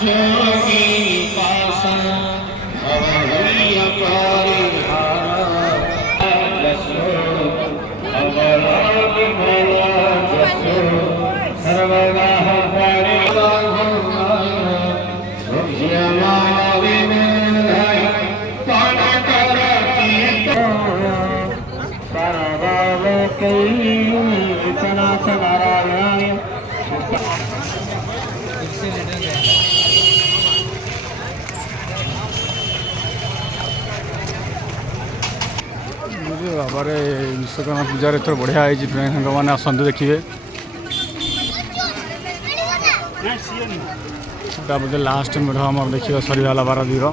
जोगी पासन भवभूय परिहार जसो अवलाद भला जसो सर्वगा परिवार भुज्यमान विनय पान कर सर्वलोकै सनाथ नारायणाय बाबारे विश्वकर्मा पूजा एथर बढ़िया है मैंने आसतु देखिए बोधे लास्ट मेढ़ आम देखा सरीगला 12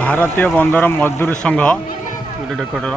भारतीय बंदर मजदूर संघ गोटे डेकोरेटर